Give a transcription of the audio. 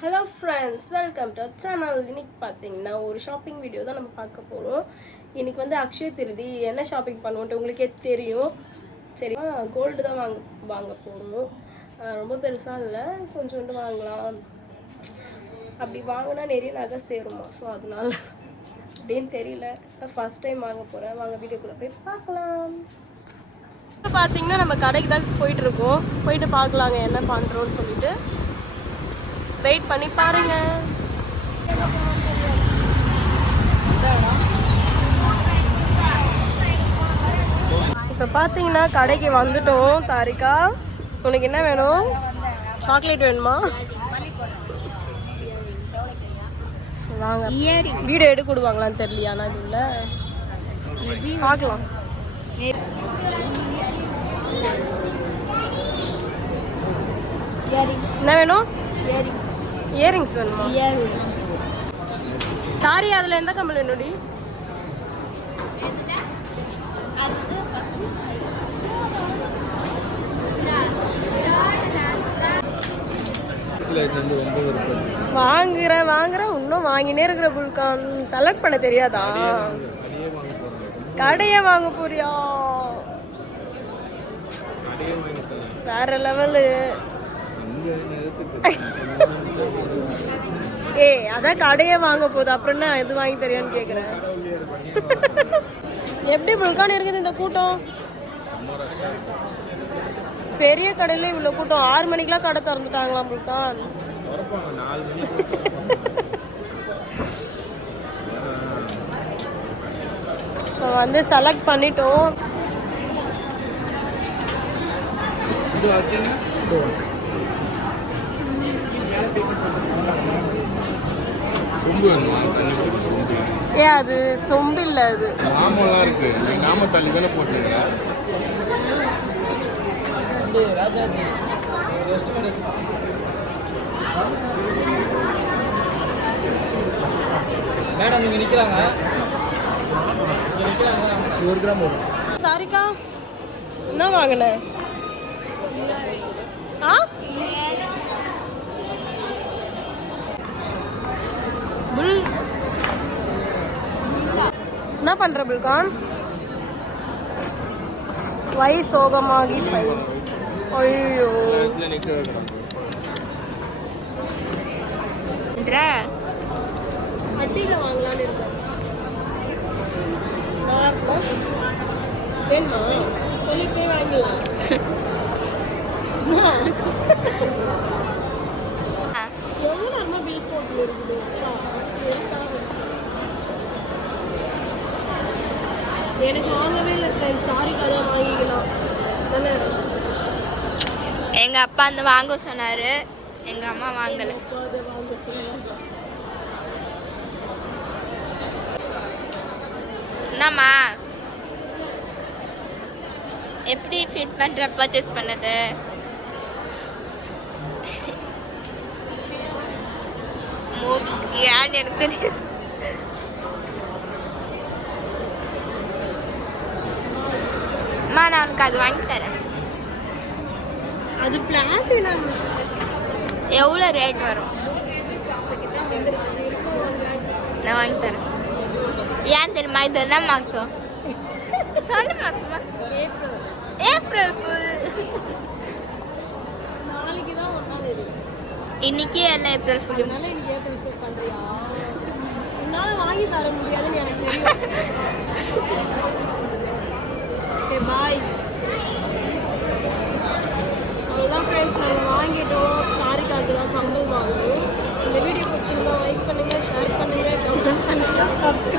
Hello friends, welcome to channel. இன்னைக்கு பார்த்தீங்கன்னா ஒரு ஷாப்பிங் வீடியோ தான் நம்ம பார்க்க போகிறோம். இன்னைக்கு வந்து அக்ஷய திருதி. என்ன ஷாப்பிங் பண்ணுவோன்ட்டு உங்களுக்கே தெரியும். சரி, கோல்டு தான் வாங்க போகிறோம். ரொம்ப பெருசாக இல்லை, கொஞ்சோண்டு வாங்கலாம். அப்படி வாங்கினா நிறைய நகை சேருமா, ஸோ அதனால அப்படின்னு தெரியல. நான் ஃபஸ்ட் டைம் வாங்க போகிறேன். வாங்க வீடியோக்குள்ளே போய் பார்க்கலாம். இப்போ பார்த்தீங்கன்னா நம்ம கடைக்கு தான் போயிட்டுருக்கோம். போயிட்டு பார்க்கலாங்க என்ன பண்ணுறோன்னு சொல்லிட்டு. வெயிட் பண்ணி பாருங்க. இப்போ பார்த்தீங்கன்னா கடைக்கு வந்துட்டோம். தாரிகா, உனக்கு என்ன வேணும்? சாக்லேட் வேணுமா? வாங்க, வீடியோ எடுக்க விடுவாங்களான்னு தெரியலையா? நான் இது உள்ள பார்க்கலாம். என்ன வேணும்? இயரிங்ஸ் வேணுமா? தாரி, அதில் எந்த கம்மல் வேணும்டி? வாங்குறேன் இன்னும் வாங்கினே இருக்கிற புல்கான். செலக்ட் பண்ண தெரியாதா? கடையை வாங்க போறியா? வேற லெவலு. அதான் கடையே வாங்க போகுது, அப்புறம் என்ன எது வாங்கி தெரியான்னு கேக்குறேன். எப்படி புல்கான் இருக்குது இந்த கூட்டம்? பெரிய கடையில இவ்வளவு கூட்டம். 6 மணிக்கெல்லாம் கடை திறந்துட்டாங்களாம் புல்கான். வந்து செலக்ட் பண்ணிட்டோம். அது சொம்பு இல்ல, அது நாமெல்லாம் இருக்கு. நாம தள்ளி தானே போட்டுங்க. மேடம் இங்க நிக்கிறாங்க. 1 கிராம் வரும். தாரிகா, என்ன வாங்கின? என்ன பண்ற புல்கான்? வை சோகமாகி பை. ஐயோ, வட்டியில வாங்கலான்னு இருக்கேன். வேணுமா? சொல்லிட்டே வாங்கலாம். எவ்வளோ நேரமா பில் போட்டு இருக்குது? எனக்கு வாங்கவே இல்லை. தாரிகா தான் வாங்கிக்கலாம். எங்க அப்பா அந்த வாங்க சொன்னாரு, எங்க அம்மா வாங்கல. என்னம்மா, எப்படி ஃபிட் பண்ற பர்ச்சேஸ் பண்ணது? ஏன்னு எனக்கு தெரியும். நான் உனக்கு அது வாங்கி தரேன். அது பிளாட்டினம். எவ்வளோ ரேட் வரும்? நான் வாங்கி தரேன். ஏன் தெரியுமா? இது என்ன மாதம்? சொல்லு மாதமா? ஏப்ரல். நாளைக்கு தான் 1ஆம் தேதி. இன்னைக்கு எல்லாம் ஏப்ரல் ஃபுல். இன்னைக்கு ஏப்ரல் ஃபுல் பண்ணுறியா? உன்னால வாங்கி தர முடியாதுன்னு எனக்கு தெரியும். ஓகே, பாய். அவ்வளோதான் ஃப்ரெண்ட்ஸ், நாங்கள் வாங்கிட்டோம். தாரிகாவுக்கு தான் கம்பல் வாங்கணும். இந்த வீடியோ பிடிச்சிருந்தா லைக் பண்ணுங்கள், ஷேர் பண்ணுங்கள், கமெண்ட் பண்ணுங்கள், சப்ஸ்கிரைப்